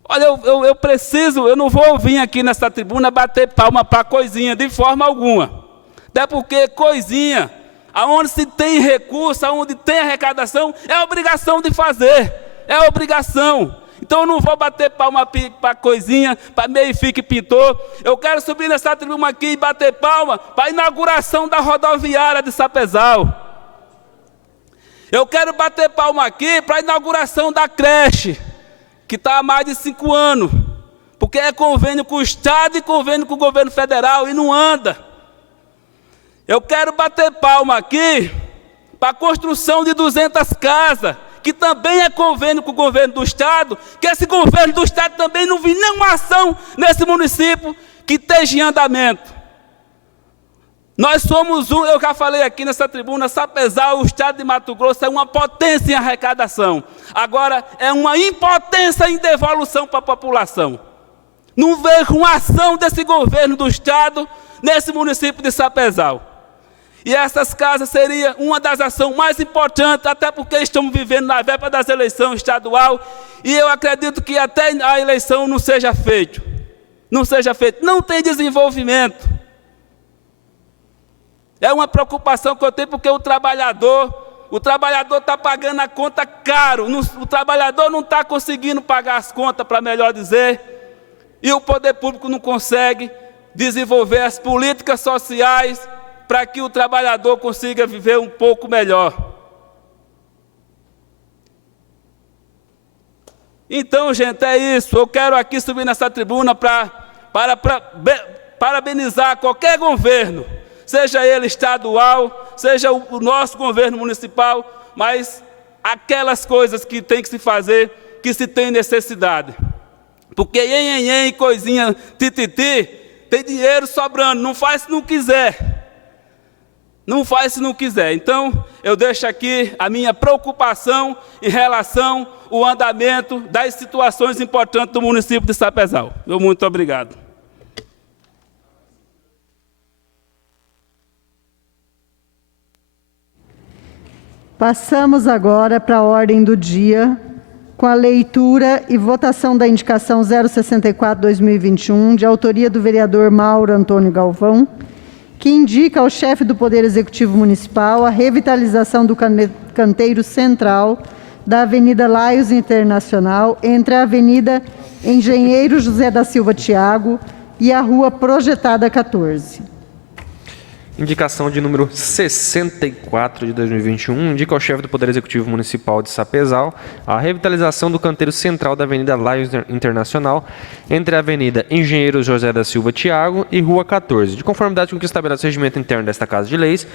Olha, eu não vou vir aqui nessa tribuna bater palma para coisinha, de forma alguma. Até porque coisinha, aonde se tem recurso, aonde tem arrecadação, é obrigação de fazer, é obrigação. Então eu não vou bater palma para coisinha, para meio fique pintor. Eu quero subir nessa tribuna aqui e bater palma para a inauguração da rodoviária de Sapezal. Eu quero bater palma aqui para a inauguração da creche, que está há mais de 5 anos, porque é convênio com o Estado e convênio com o governo federal e não anda. Eu quero bater palma aqui para a construção de 200 casas, que também é convênio com o governo do Estado, que esse governo do Estado também não viu nenhuma ação nesse município que esteja em andamento. Nós somos eu já falei aqui nessa tribuna, Sapezal, o Estado de Mato Grosso é uma potência em arrecadação. Agora, é uma impotência em devolução para a população. Não vejo uma ação desse governo do Estado nesse município de Sapezal. E essas casas seriam uma das ações mais importantes, até porque estamos vivendo na véspera das eleições estadual, e eu acredito que até a eleição não seja feito. Não seja feito. Não tem desenvolvimento. É uma preocupação que eu tenho, porque o trabalhador está pagando a conta caro, o trabalhador não está conseguindo pagar as contas, para melhor dizer, e o poder público não consegue desenvolver as políticas sociais para que o trabalhador consiga viver um pouco melhor. Então, gente, é isso. Eu quero aqui subir nessa tribuna para parabenizar qualquer governo, seja ele estadual, seja o nosso governo municipal, mas aquelas coisas que tem que se fazer, que se tem necessidade. Porque coisinha, tititi, tem dinheiro sobrando, não faz se não quiser. Não faz se não quiser. Então, eu deixo aqui a minha preocupação em relação ao andamento das situações importantes do município de Sapezal. Muito obrigado. Passamos agora para a ordem do dia, com a leitura e votação da indicação 064/2021, de autoria do vereador Mauro Antônio Galvão, que indica ao chefe do Poder Executivo Municipal a revitalização do canteiro central da Avenida Laios Internacional, entre a Avenida Engenheiro José da Silva Thiago e a Rua Projetada 14. Indicação de número 64 de 2021, indica ao chefe do Poder Executivo Municipal de Sapezal a revitalização do canteiro central da Avenida Laios Internacional, entre a Avenida Engenheiro José da Silva Thiago e Rua 14. De conformidade com o que estabelece o regimento interno desta Casa de Leis,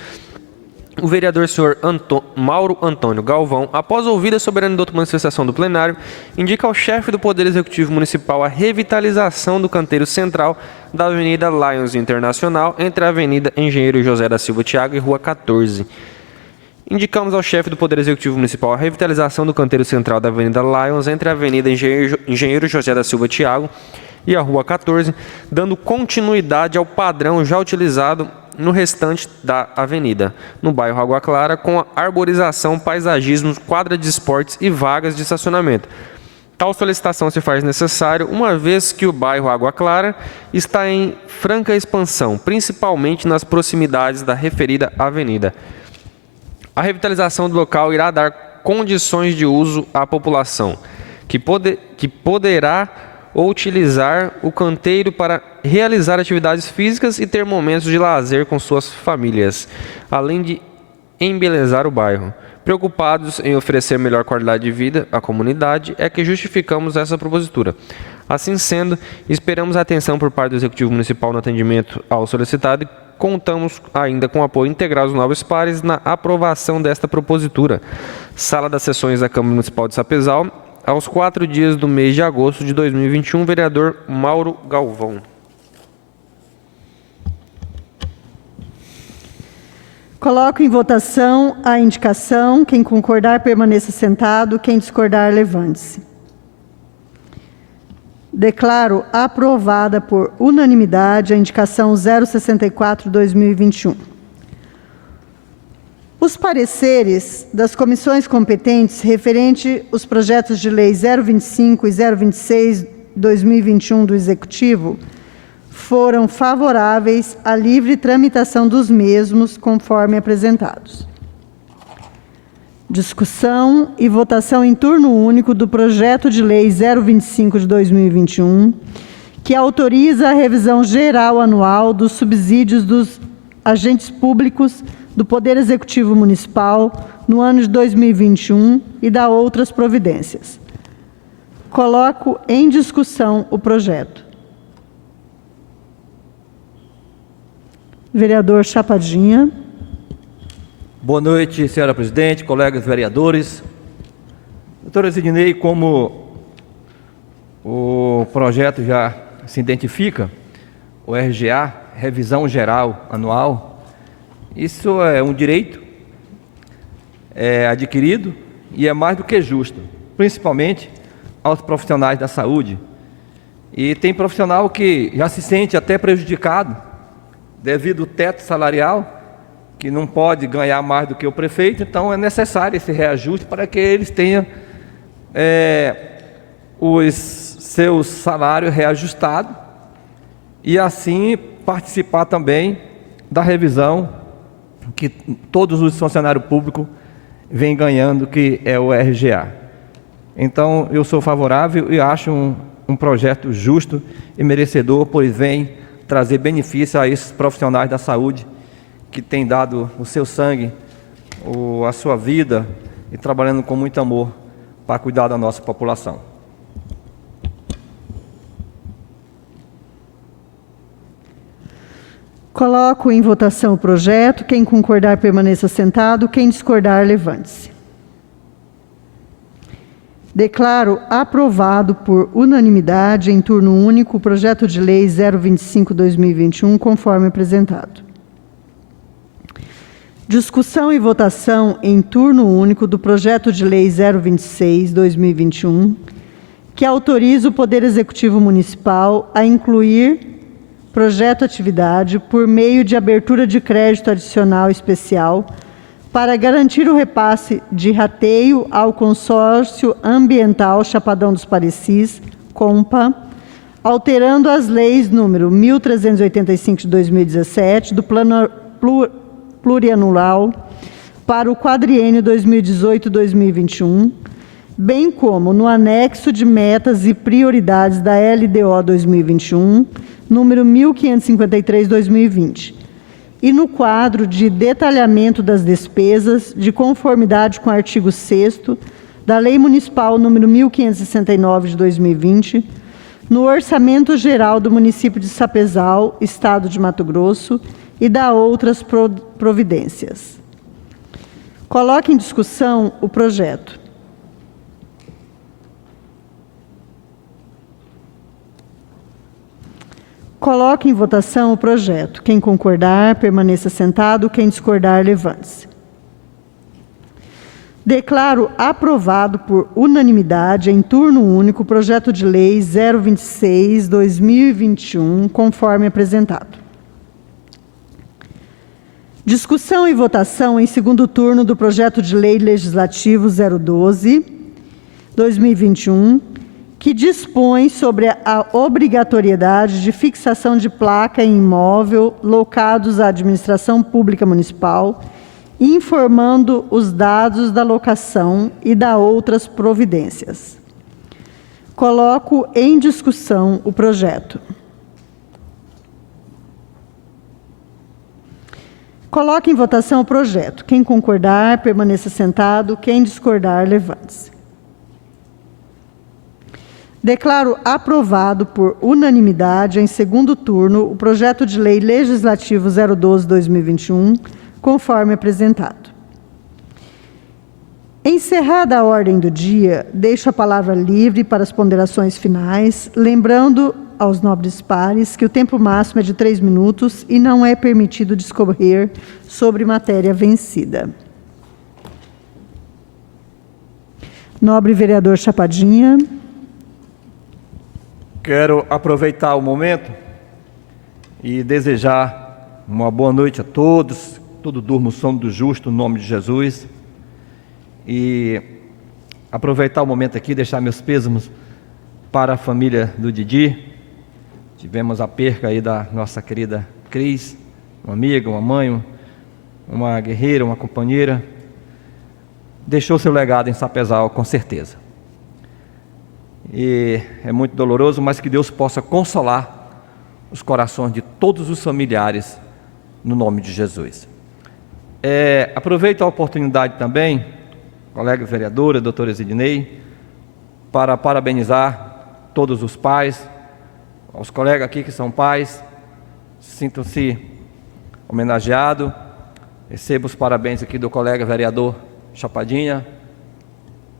o vereador senhor Mauro Antônio Galvão, após ouvida a soberana douta manifestação do plenário, indica ao chefe do Poder Executivo Municipal a revitalização do canteiro central da Avenida Lions Internacional, entre a Avenida Engenheiro José da Silva Thiago e Rua 14. Indicamos ao chefe do Poder Executivo Municipal a revitalização do canteiro central da Avenida Lions entre a Avenida Engenheiro José da Silva Thiago e a Rua 14, dando continuidade ao padrão já utilizado no restante da avenida, no bairro Água Clara, com a arborização, paisagismo, quadra de esportes e vagas de estacionamento. Tal solicitação se faz necessário, uma vez que o bairro Água Clara está em franca expansão, principalmente nas proximidades da referida avenida. A revitalização do local irá dar condições de uso à população, que poderá utilizar o canteiro para realizar atividades físicas e ter momentos de lazer com suas famílias, além de embelezar o bairro. Preocupados em oferecer melhor qualidade de vida à comunidade, é que justificamos essa propositura. Assim sendo, esperamos a atenção por parte do Executivo Municipal no atendimento ao solicitado e contamos ainda com o apoio integral dos nobres pares na aprovação desta propositura. Sala das Sessões da Câmara Municipal de Sapezal, aos 4 dias do mês de agosto de 2021, vereador Mauro Galvão. Coloco em votação a indicação. Quem concordar, permaneça sentado. Quem discordar, levante-se. Declaro aprovada por unanimidade a indicação 064/2021. Os pareceres das comissões competentes referente aos projetos de lei 025 e 026/2021 do Executivo foram favoráveis à livre tramitação dos mesmos, conforme apresentados. Discussão e votação em turno único do projeto de lei 025/2021, que autoriza a revisão geral anual dos subsídios dos agentes públicos do Poder Executivo Municipal no ano de 2021 e da outras providências. Coloco em discussão o projeto. Vereador Chapadinha. Boa noite, senhora presidente, colegas vereadores. Doutora Zidney, como o projeto já se identifica, o RGA, Revisão Geral Anual, isso é um direito adquirido e é mais do que justo, principalmente aos profissionais da saúde. E tem profissional que já se sente até prejudicado devido ao teto salarial, que não pode ganhar mais do que o prefeito, então é necessário esse reajuste para que eles tenham os seus salários reajustados e assim participar também da revisão que todos os funcionários públicos vêm ganhando, que é o RGA. Então, eu sou favorável e acho um projeto justo e merecedor, pois vem trazer benefício a esses profissionais da saúde que têm dado o seu sangue, a sua vida e trabalhando com muito amor para cuidar da nossa população. Coloco em votação o projeto. Quem concordar, permaneça sentado. Quem discordar, levante-se. Declaro aprovado por unanimidade, em turno único, o projeto de lei 025/2021, conforme apresentado. Discussão e votação em turno único do projeto de lei 026/2021, que autoriza o Poder Executivo Municipal a incluir projeto atividade por meio de abertura de crédito adicional especial para garantir o repasse de rateio ao Consórcio Ambiental Chapadão dos Parecis, COMPA, alterando as leis número 1385 de 2017 do Plano Plurianual para o quadriênio 2018-2021, bem como no anexo de metas e prioridades da LDO 2021, número 1553/2020, e no quadro de detalhamento das despesas, de conformidade com o artigo 6º da Lei Municipal número 1569 de 2020, no Orçamento Geral do município de Sapezal, Estado de Mato Grosso, e da outras providências. Coloque em discussão o projeto. Coloque em votação o projeto. Quem concordar, permaneça sentado. Quem discordar, levante-se. Declaro aprovado por unanimidade, em turno único, o projeto de lei 026/2021, conforme apresentado. Discussão e votação em segundo turno do projeto de lei legislativo 012/2021, que dispõe sobre a obrigatoriedade de fixação de placa em imóvel locados à administração pública municipal, informando os dados da locação e da outras providências. Coloco em discussão o projeto. Coloque em votação o projeto. Quem concordar, permaneça sentado. Quem discordar, levante-se. Declaro aprovado por unanimidade, em segundo turno, o projeto de lei legislativo 012/2021, conforme apresentado. Encerrada a ordem do dia, deixo a palavra livre para as ponderações finais, lembrando aos nobres pares que o tempo máximo é de 3 minutos e não é permitido discorrer sobre matéria vencida. Nobre vereador Chapadinha. Quero aproveitar o momento e desejar uma boa noite a todos. Todo durma o sono do justo, no nome de Jesus. E aproveitar o momento aqui, deixar meus pêsames para a família do Didi. Tivemos a perca aí da nossa querida Cris, uma amiga, uma mãe, uma guerreira, uma companheira. Deixou seu legado em Sapezal, com certeza. E é muito doloroso, mas que Deus possa consolar os corações de todos os familiares, no nome de Jesus. Aproveito a oportunidade também, colega vereadora, doutora Zidney, para parabenizar todos os pais, aos colegas aqui que são pais, sintam-se homenageados. Recebo os parabéns aqui do colega vereador Chapadinha,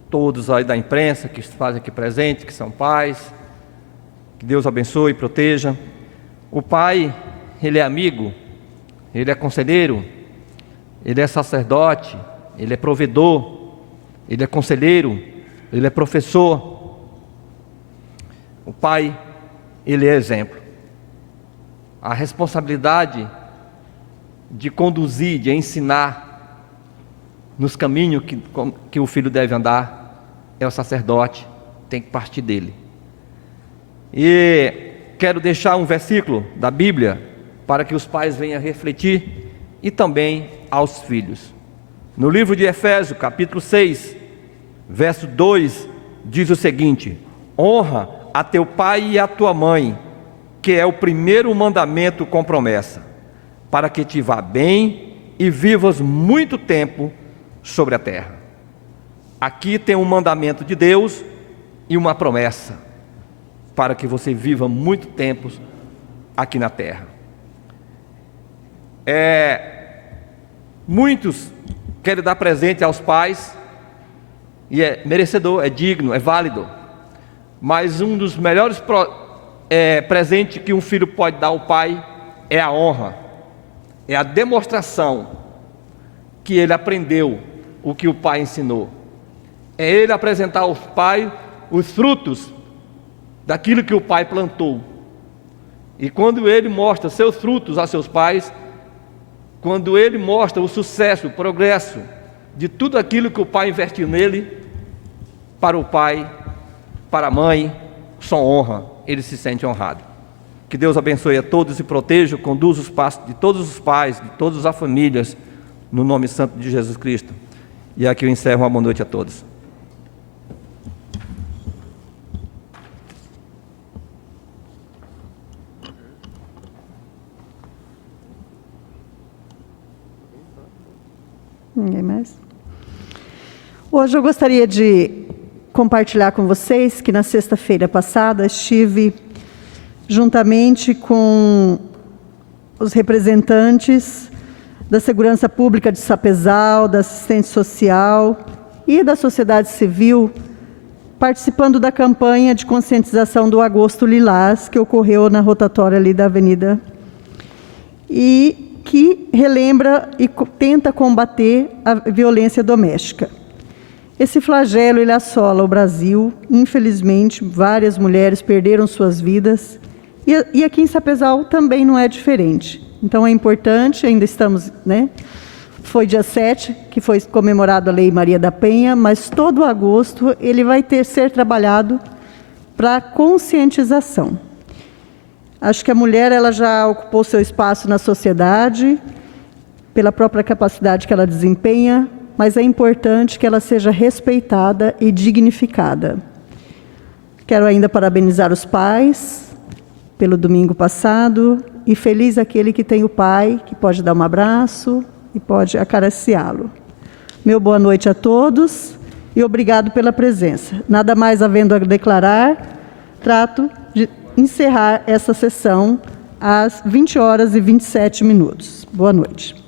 todos aí da imprensa que fazem aqui presente, que são pais. Que Deus abençoe e proteja. O pai, ele é amigo, ele é conselheiro, ele é sacerdote, ele é provedor, ele é conselheiro, ele é professor. O pai, ele é exemplo. A responsabilidade de conduzir, de ensinar nos caminhos que o filho deve andar, é o sacerdote, tem que partir dele. E quero deixar um versículo da Bíblia para que os pais venham refletir e também aos filhos. No livro de Efésios, capítulo 6, verso 2, diz o seguinte: honra a teu pai e a tua mãe, que é o primeiro mandamento com promessa, para que te vá bem e vivas muito tempo sobre a terra. Aqui tem um mandamento de Deus e uma promessa, para que você viva muito tempo aqui na terra. Muitos querem dar presente aos pais, e é merecedor, é digno, é válido, mas um dos melhores presentes que um filho pode dar ao pai é a honra, é a demonstração que ele aprendeu o que o pai ensinou. É ele apresentar ao pai os frutos daquilo que o pai plantou. E quando ele mostra seus frutos a seus pais, quando ele mostra o sucesso, o progresso de tudo aquilo que o pai investiu nele, para o pai, para a mãe, só honra, ele se sente honrado. Que Deus abençoe a todos e proteja, conduza os passos de todos os pais, de todas as famílias, no nome santo de Jesus Cristo. E aqui eu encerro. Uma boa noite a todos. Ninguém mais? Hoje eu gostaria de compartilhar com vocês que na sexta-feira passada estive juntamente com os representantes da Segurança Pública de Sapezal, da Assistência Social e da sociedade civil, participando da campanha de conscientização do Agosto Lilás, que ocorreu na rotatória ali da Avenida, e que relembra e tenta combater a violência doméstica. Esse flagelo, ele assola o Brasil. Infelizmente, várias mulheres perderam suas vidas. E aqui em Sapezal também não é diferente. Então, é importante, ainda estamos, né? Foi dia 7 que foi comemorado a Lei Maria da Penha, mas todo agosto ele vai ser trabalhado para conscientização. Acho que a mulher ela já ocupou seu espaço na sociedade, pela própria capacidade que ela desempenha, mas é importante que ela seja respeitada e dignificada. Quero ainda parabenizar os pais pelo domingo passado, e feliz aquele que tem o pai, que pode dar um abraço e pode acariciá-lo. Meu boa noite a todos e obrigado pela presença. Nada mais havendo a declarar, trato de encerrar essa sessão às 20h27. Boa noite.